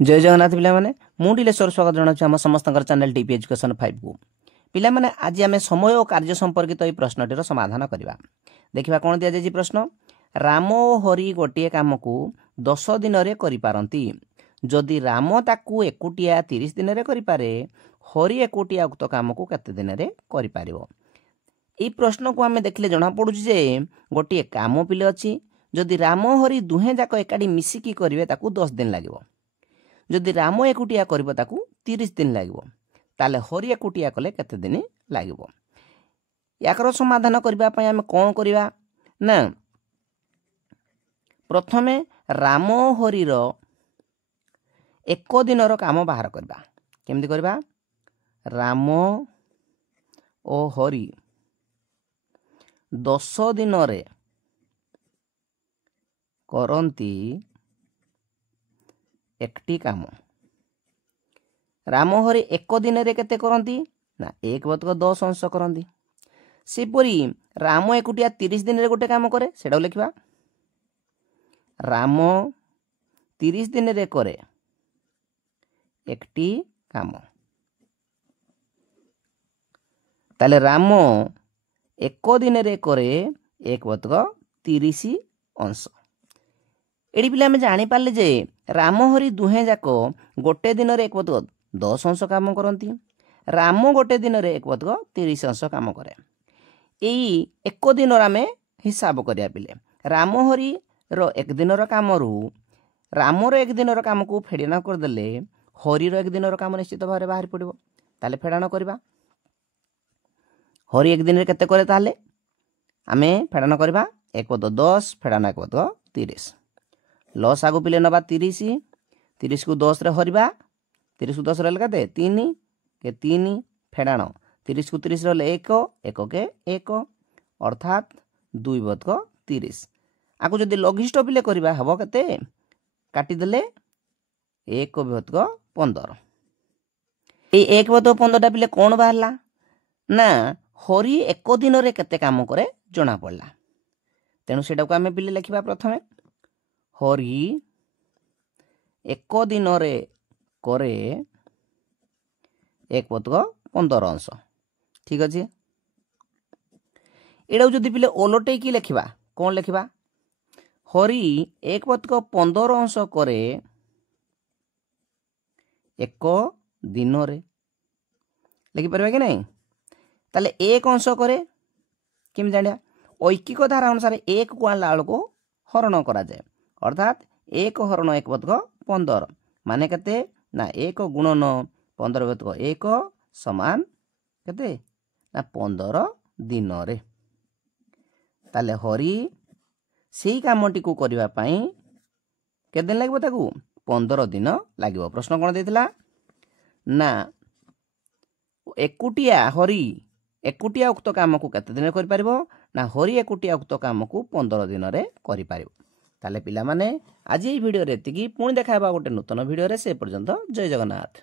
जय जगन्नाथ पिलामाने मु डिलेश्वर स्वागत जनाऊँ आम समस्त चैनल टीपी एजुकेशन 5 को पिलामाने आज आम समय और कार्य संपर्कित यह प्रश्नटीर समाधान करवा। देखा कौन दि जाए प्रश्न राम और हरि गोटे काम को 10 दिन में करिपारंती जदि राम ताकू एकुटिया 30 दिन में करिपारे हरि एकुटिया उक्त काम को केते दिन में करिपारिबो। ई प्रश्न को आम देखले जना पड़ू जे गोटे काम पिले अच्छी जदि राम हरि दुहे जाक एकाठी मिसिकी करेंगे ताकू 10 दिन लगे। जदि राम एकुटिया करिबो ताकू 30 दिन लागिबो ताले हरि एकुटिया कले केते दिन लागिबो। याकर समाधान करबा पय हम कोन करबा ना प्रथमे राम हरि रो एक दिन रो काम बाहर करबा। केमति करबा राम ओ हरि 10 दिन रे करंती एकटी काम। राम हरि एक दिन रे केते करंती ना एक बतक 10 अंश करंती। सेपरी राम एकुटिया 30 दिन रे गोटे काम करे सेटा लिखिबा राम 30 दिन रे करे एकटी काम। ताले राम एक दिन रे करे एक बतक 30 अंश। एडी पिले हम जानी पारले जे राम हरि दुहे जाक गोटे दिन रे एक बतक 10 अंश काम करती। राम गोटे दिन रे एक बतक 30 अंश काम करे। यही एक दिन आम हिसाब करिया पिले राम हरि रो एक दिन रो काम रु राम रो एक दिन रो काम को फेड़ाण करदेले हरि रो एक दिन रो काम निश्चित भाव बाहर पड़ो। ताले फेड़ाण करबा हरि एक दिन रे केते करे ताले आमे फेड़ाण करबा एक बतक 10 फेड़ाण एक बतक 30 लस आगु पिले नबा 30 को 10 रे हरिबा 30 को 10 रे लगा दे 3 के 3 फेड़ाण 30 को 30 रे 1 के 1 अर्थात 2 बतक 30 आगु जदि लघिष्ठ पिले करबा हबो केते काटी देले 1 बतक 15। ए 1 बतक 15 टा पिले कोन बाहरला ना हरि एक दिन रे केते काम करे जणा पड़ला। तेनु सेटा को आमे पिले लिखिबा प्रथमे हरि एक दिन रे करे एक बतक 15 अंश। ठीक अच्छे एटा जदि पिले ओलटे की लिखिबा कौन लिखिबा हरि एक बतक 15 अंश करे एक दिन रे लिखि परबा कि नहीं। ताले एक अंश करे केम जानिया ऐकिक धारा अनुसार एक को आनला को हरण करा जाए अर्थात 1 हरण 1 बतक 15 माने केते ना 1 गुणन 15 बतक 1 समान केते ना 15 दिन रे। ताले हरि सेही कामटी को करबा पई के दिन लागबो ताकू 15 दिन लागबो। प्रश्न कोन देथिला ना एकुटिया हरि एकुटिया उक्त काम को केते दिन कर परिबो ना हरि एकुटिया उक्त काम को 15 दिन रे करि परिबो। ताले पिला माने आज ये वीडियो रे एतिकी पुणी देखा गोटे नूतन वीडियो रे से पर्यंत जय जगन्नाथ।